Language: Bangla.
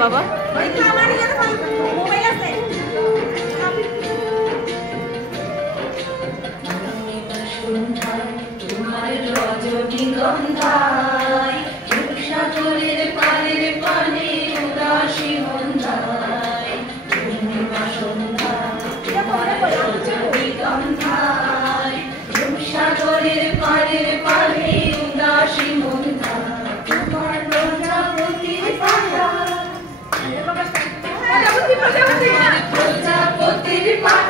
বাবা তোমার রজনীগন্ধায় সাগরের পানির পানি উদাসী মন্দায় পূর্ণিমা সন্ধ্যায় তোমার রজনীগন্ধায় সাগরের পানির পানি উদাসী মন্দায় তোমার প্রজাপতির পাখা প্রজাপতির পাখা